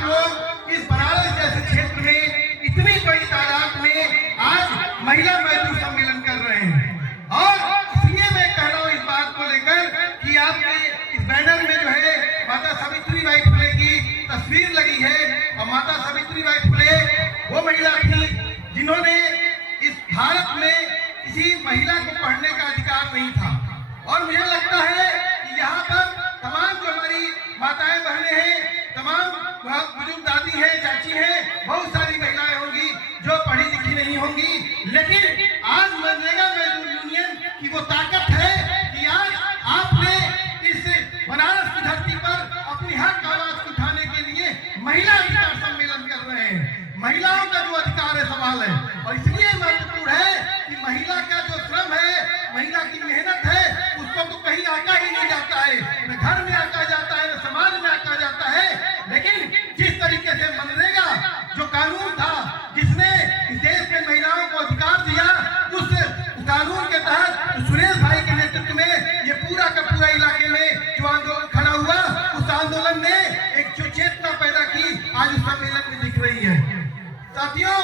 आप लोग इस बनारस जैसे क्षेत्र में इतनी बड़ी तादाद में आज महिला मजदूर सम्मेलन कर रहे हैं। और इसलिए मैं कह रहा हूँ इस बात को लेकर कि आपके इस बैनर में जो है माता सावित्रीबाई फुले की तस्वीर लगी है, और माता सावित्रीबाई फुले वो महिला थी जिन्होंने इस भारत में किसी महिला को पढ़ने का अधिकार नहीं था। और मुझे लगता है कि यहाँ पर तमाम जो हमारी माताएं बहनें हैं, तमाम बुजुर्ग दादी हैं, चाची हैं, बहुत सारी महिलाएं होंगी जो पढ़ी लिखी नहीं होंगी, लेकिन आज मनरेगा मजदूर यूनियन की वो ताकत है कि आज आपने इस बनारस की धरती पर अपनी हक आवाज उठाने के लिए महिला अधिकार सम्मेलन कर रहे हैं। महिलाओं का जो अधिकार है सवाल है, और इसलिए महत्वपूर्ण है कि महिला का जो श्रम है, महिला की मेहनत है, उसको तो कहीं आका ही नहीं जाता है, न घर में आका जाता है, न समाज में आका जाता है। लेकिन जिस तरीके से मनरेगा जो कानून था जिसने इस देश में महिलाओं को अधिकार दिया, उस कानून के तहत सुरेश भाई के नेतृत्व में ये पूरा का पूरा इलाके में जो आंदोलन खड़ा हुआ, उस आंदोलन ने एक जो चेतना पैदा की आज इस सम्मेलन में दिख रही है। साथियों,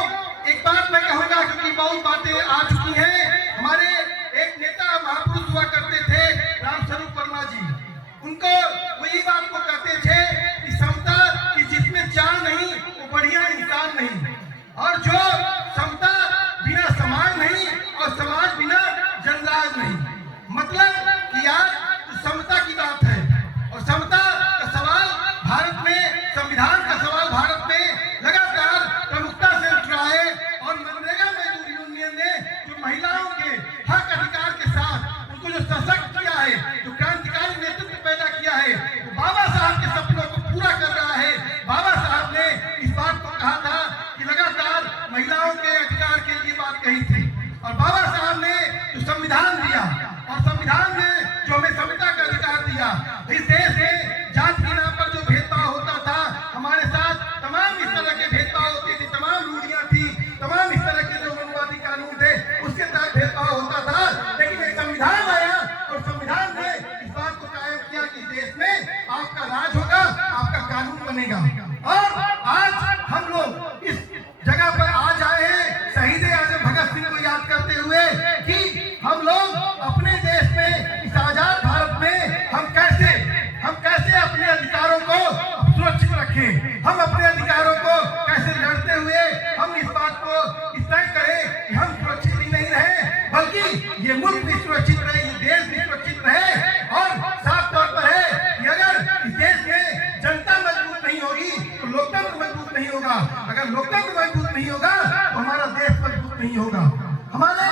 एक बात मैं कहूंगा क्योंकि बहुत बातें आ चुकी हैं। हमारे एक नेता महापुरुष हुआ करते थे रामस्वरूप वर्मा जी, उनको वही बात को कहते थे कि समता कि जिसमें चार नहीं वो बढ़िया इंसान नहीं, और जो समता बिना समाज नहीं और समाज बिना जनराज नहीं। मतलब कि आज समता की बात है, और समता का सवाल भारत में, संविधान का सवाल भारत में लगातार प्रमुखता से उठ रहा है। और मनरेगा मजदूर यूनियन ने जो महिलाओं के हक अधिकार के साथ उनको जो सशक्त किया है, जो क्रांतिकारी नेतृत्व पैदा किया है, वो बाबा साहब के सपनों को पूरा कर रहा है। बाबा साहब ने इस बात को कहा था कि लगातार महिलाओं के अधिकार के लिए बात कही थी, और बाबा साहब ने जो संविधान दिया, और संविधान ने जो हमें समता का अधिकार दिया, इस देश में जात के नाम पर जो भेदभाव होता था, हमारे साथ तमाम इस तरह के भेदभाव होते थे, तमाम रूढ़ियां थी, तमाम इस तरह के जो मनुवादी कानून थे उसके तहत भेदभाव होता था। लेकिन एक संविधान आया और संविधान ने इस बात को कायम किया कि देश में आपका राज होगा, आपका कानून बनेगा। और आज हम लोग इस जगह पर आज आए हैं शहीद आजम भगत सिंह को याद करते हुए कि हम लोग अपने देश में, इस आजाद भारत में हम कैसे अपने अधिकारों को सुरक्षित रखें, हम अपने अधिकारों को कैसे लड़ते हुए हम इस बात को तय करें कि हम सुरक्षित ही नहीं रहे, बल्कि ये मुल्क भी सुरक्षित रहे, ये देश भी सुरक्षित रहे। और साफ तौर पर है कि अगर इस देश में जनता मजबूत नहीं होगी तो लोकतंत्र मजबूत नहीं होगा, अगर लोकतंत्र मजबूत नहीं होगा तो हमारा देश मजबूत नहीं होगा। हमारे